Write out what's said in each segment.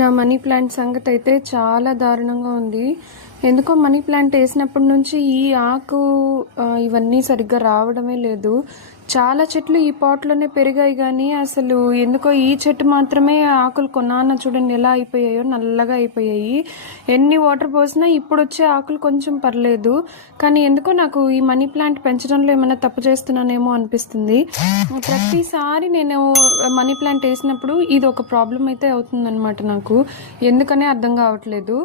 నా money plant సంగతి అయితే చాలా దారుణంగా ఉంది. ఎందుకో మనీ ప్లాంట్ వేసినప్పటి నుంచి ఈ ఆకు ఇవన్నీ సరిగ్గా రావడమే లేదు. చాలా చెట్లు ఈ పాట్లోనే పెరిగాయి కానీ అసలు ఎందుకో ఈ చెట్టు మాత్రమే ఆకులు కొన్నాన్న చూడండి ఎలా అయిపోయాయో, నల్లగా అయిపోయాయి. ఎన్ని వాటర్ పోసినా ఇప్పుడు వచ్చే ఆకులు కొంచెం పర్లేదు, కానీ ఎందుకో నాకు ఈ మనీ ప్లాంట్ పెంచడంలో ఏమైనా తప్పు చేస్తున్నానేమో అనిపిస్తుంది. ప్రతిసారి నేను మనీ ప్లాంట్ వేసినప్పుడు ఇది ఒక ప్రాబ్లం అయితే అవుతుందన్నమాట. నాకు ఎందుకనే అర్థం కావట్లేదు.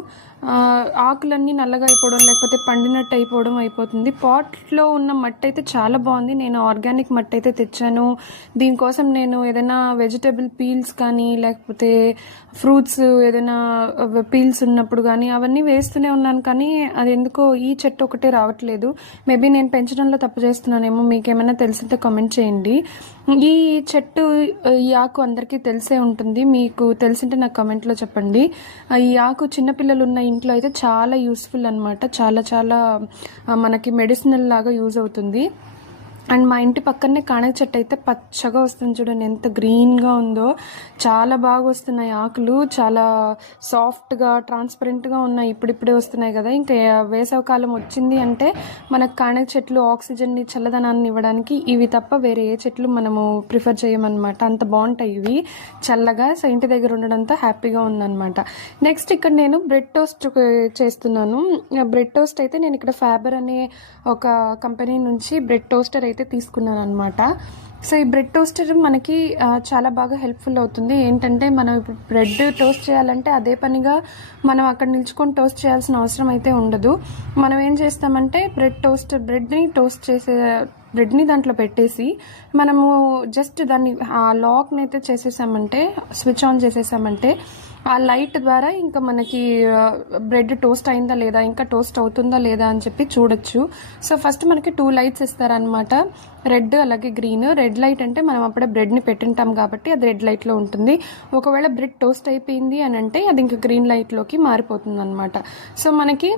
ఆకులన్నీ నల్లగా అయిపోవడం, లేకపోతే పండినట్టు అయిపోతుంది. పాట్లో ఉన్న మట్టి అయితే చాలా బాగుంది. నేను ఆర్గానిక్ మట్టి అయితే తెచ్చాను. దీనికోసం నేను ఏదైనా వెజిటబుల్ పీల్స్ కానీ, లేకపోతే ఫ్రూట్స్ ఏదైనా పీల్స్ ఉన్నప్పుడు కానీ అవన్నీ వేస్తూనే ఉన్నాను, కానీ అది ఎందుకో ఈ చెట్టు ఒకటే రావట్లేదు. మేబీ నేను పెంచడంలో తప్పు చేస్తున్నానేమో. మీకు ఏమైనా తెలిసింటే కామెంట్ చేయండి. ఈ చెట్టు, ఈ ఆకు అందరికీ తెలిసే ఉంటుంది. మీకు తెలిసింటే నాకు కామెంట్లో చెప్పండి. ఈ ఆకు చిన్నపిల్లలు ఉన్న ఇంట్లో అయితే చాలా యూస్ఫుల్ అనమాట. చాలా చాలా మనకి మెడిసినల్ లాగా యూజ్ అవుతుంది. అండ్ మా ఇంటి పక్కనే కాణక చెట్టు అయితే పచ్చగా వస్తుంది చూడండి, ఎంత గ్రీన్గా ఉందో. చాలా బాగా వస్తున్నాయి ఆకులు, చాలా సాఫ్ట్గా ట్రాన్స్పరెంట్గా ఉన్నాయి. ఇప్పుడిప్పుడే వస్తున్నాయి కదా. ఇంకా వేసవికాలం వచ్చింది అంటే మనకు కాణక చెట్లు ఆక్సిజన్ని, చల్లదనాన్ని ఇవ్వడానికి ఇవి తప్ప వేరే ఏ చెట్లు మనము ప్రిఫర్ చేయమన్నమాట. అంత బాగుంటాయి ఇవి చల్లగా. సో ఇంటి దగ్గర ఉండడంతో హ్యాపీగా ఉందన్నమాట. నెక్స్ట్ ఇక్కడ నేను బ్రెడ్ టోస్ట్ చేస్తున్నాను. బ్రెడ్ టోస్ట్ అయితే నేను ఇక్కడ ఫ్యాబర్ అనే ఒక కంపెనీ నుంచి బ్రెడ్ టోస్టర్ అయితే తీసుకున్నాను అనమాట. సో ఈ బ్రెడ్ టోస్టర్ మనకి చాలా బాగా హెల్ప్ఫుల్ అవుతుంది. ఏంటంటే మనం ఇప్పుడు బ్రెడ్ టోస్ట్ చేయాలంటే అదే పనిగా మనం అక్కడ నిల్చుకొని టోస్ట్ చేయాల్సిన అవసరం అయితే ఉండదు. మనం ఏం చేస్తామంటే బ్రెడ్ని దాంట్లో పెట్టేసి మనము జస్ట్ దాన్ని ఆ లాక్ని అయితే చేసేసామంటే, స్విచ్ ఆన్ చేసేసామంటే ఆ లైట్ ద్వారా ఇంకా మనకి బ్రెడ్ టోస్ట్ అయిందా లేదా, ఇంకా టోస్ట్ అవుతుందా లేదా అని చెప్పి చూడొచ్చు. సో ఫస్ట్ మనకి 2 లైట్స్ ఇస్తారనమాట, రెడ్ అలాగే గ్రీన్. రెడ్ లైట్ అంటే మనం అప్పుడే బ్రెడ్ని పెట్టింటాం కాబట్టి అది రెడ్ లైట్లో ఉంటుంది. ఒకవేళ బ్రెడ్ టోస్ట్ అయిపోయింది అని అంటే అది ఇంకా గ్రీన్ లైట్లోకి మారిపోతుంది అనమాట. సో మనకి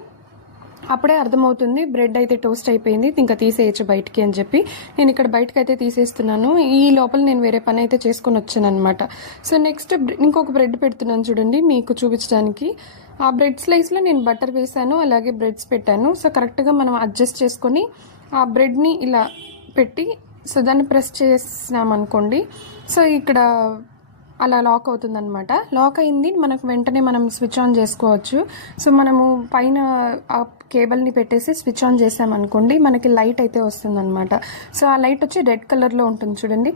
అప్పుడే అర్థమవుతుంది బ్రెడ్ అయితే టోస్ట్ అయిపోయింది, ఇంకా తీసేయచ్చు బయటికి అని చెప్పి నేను ఇక్కడ బయటకు అయితే తీసేస్తున్నాను. ఈ లోపల నేను వేరే పని అయితే చేసుకొని వచ్చాను అనమాట. సో నెక్స్ట్ ఇంకొక బ్రెడ్ పెడుతున్నాను చూడండి మీకు చూపించడానికి. ఆ బ్రెడ్ స్లైస్లో నేను బటర్ వేసాను, అలాగే బ్రెడ్స్ పెట్టాను. సో కరెక్ట్గా మనం అడ్జస్ట్ చేసుకొని ఆ బ్రెడ్ని ఇలా పెట్టి సో దాన్ని ప్రెస్ చేసినామనుకోండి, సో ఇక్కడ అలా లాక్ అవుతుంది అనమాట. లాక్ అయింది మనకు వెంటనే మనం స్విచ్ ఆన్ చేసుకోవచ్చు. సో మనము పైన ఆ కేబుల్ని పెట్టేసి స్విచ్ ఆన్ చేసామనుకోండి మనకి లైట్ అయితే వస్తుంది అనమాట. సో ఆ లైట్ వచ్చి రెడ్ కలర్లో ఉంటుంది చూడండి.